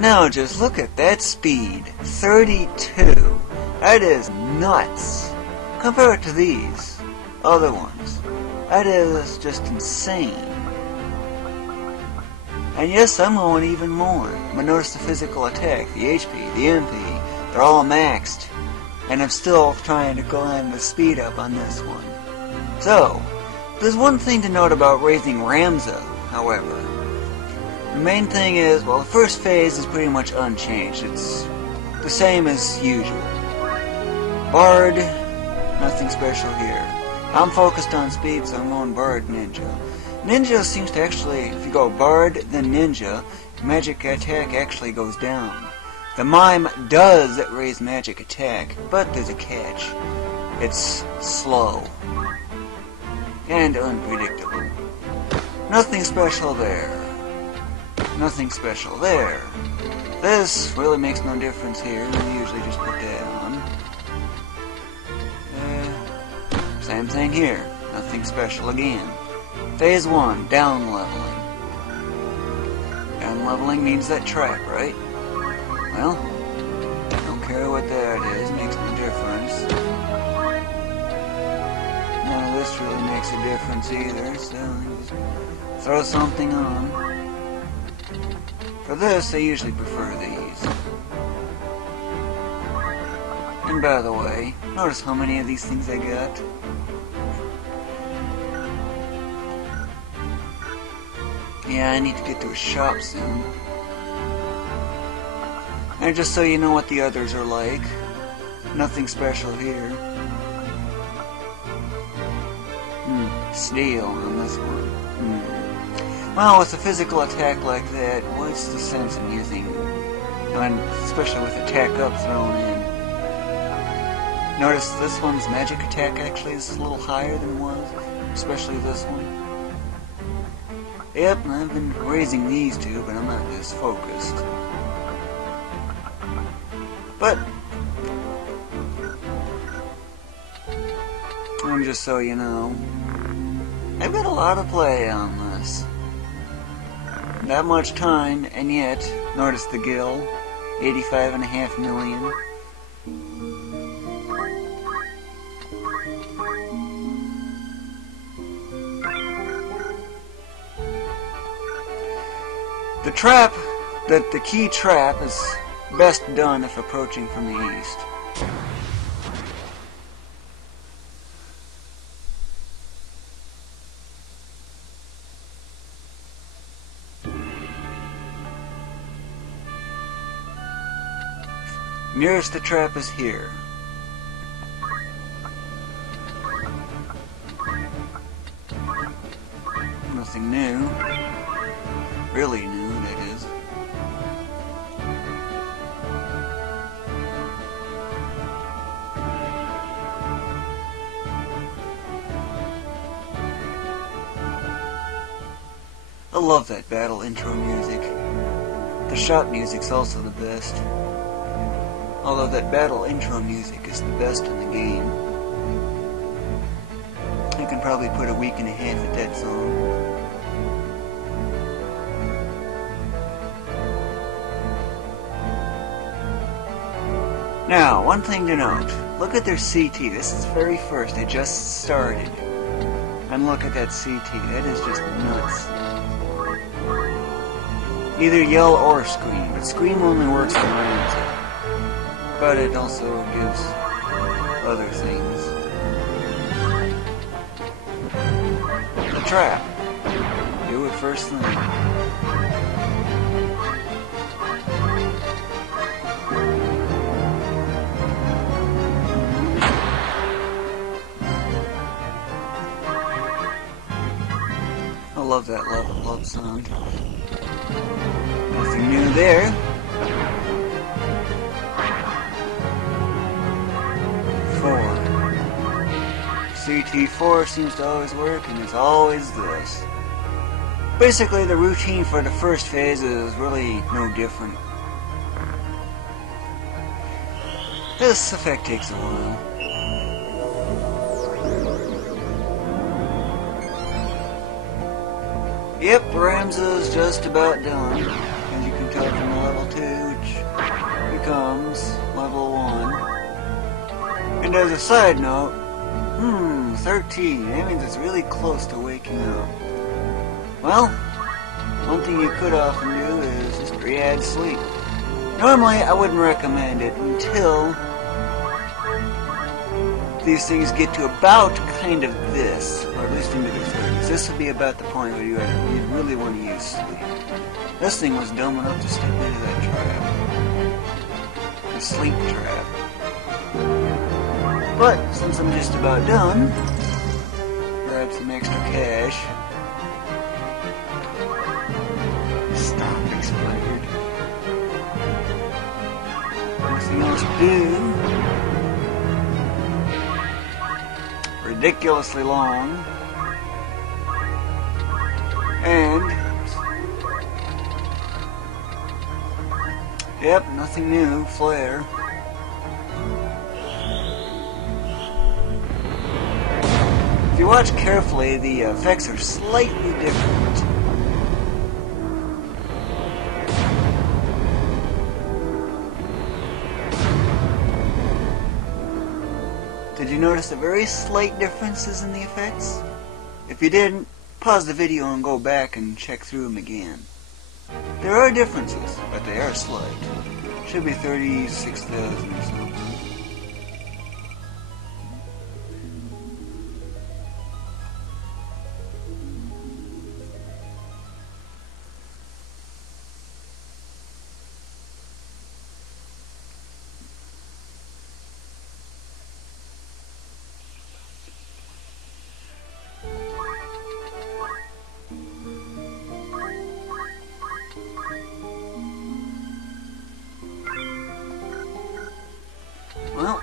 Now just look at that speed. 32. That is nuts. Compare it to these other ones. That is just insane. And yes, I'm going even more. But notice the physical attack, the HP, the MP, they're all maxed. And I'm still trying to climb the speed up on this one. So, there's one thing to note about raising Ramza, however. The main thing is, well, the first phase is pretty much unchanged. It's the same as usual. Bard, nothing special here. I'm focused on speed, so I'm going Bard Ninja. Ninja seems to actually, if you go Bard, then Ninja, magic attack actually goes down. The Mime does raise magic attack, but there's a catch. It's slow. And unpredictable. Nothing special there. Nothing special there. This really makes no difference here. We usually just put that on. Same thing here. Nothing special again. Phase 1, down leveling. Down leveling means that trap, right? Well, don't care what that is, makes no difference. None of this really makes a difference either, so just throw something on. For this, I usually prefer these. And by the way, notice how many of these things I got? Yeah, I need to get to a shop soon. And just so you know what the others are like, nothing special here. Steel on this one. Well, with a physical attack like that, what's the sense in using, and especially with attack up thrown in. Notice this one's magic attack actually is a little higher than it was, especially this one. Yep, I've been raising these two, but I'm not as focused. But, and just so you know, I've got a lot of play on this. Not much time, and yet, notice the gill, 85.5 million. The trap, the key trap is best done if approaching from the east. Nearest the trap is here. Nothing new. Really new, that is. I love that battle intro music. The shop music's also the best. Although that battle intro music is the best in the game. I can probably put a week and a half at that song. Now, one thing to note. Look at their CT. This is very first. They just started. And look at that CT. That is just nuts. Either yell or scream. But scream only works for Ramza. But it also gives other things. The trap. Do it first thing. I love that level up song. Nothing new there. CT4 seems to always work, and it's always this. Basically, the routine for the first phase is really no different. This effect takes a while. Yep, Ramza's just about done, as you can tell from the level 2. And as a side note, 13, that means it's really close to waking up. Well, one thing you could often do is just re-add sleep. Normally, I wouldn't recommend it until these things get to about kind of this, or at least into the 30s. This would be about the point where you'd really want to use sleep. This thing was dumb enough to step into that trap. The sleep trap. But, since I'm just about done, grab some extra cash. Stop, expired. Nothing else to do. Ridiculously long. And, yep, nothing new, flare. If you watch carefully, the effects are slightly different. Did you notice the very slight differences in the effects? If you didn't, pause the video and go back and check through them again. There are differences, but they are slight. Should be 36,000 or something. Well,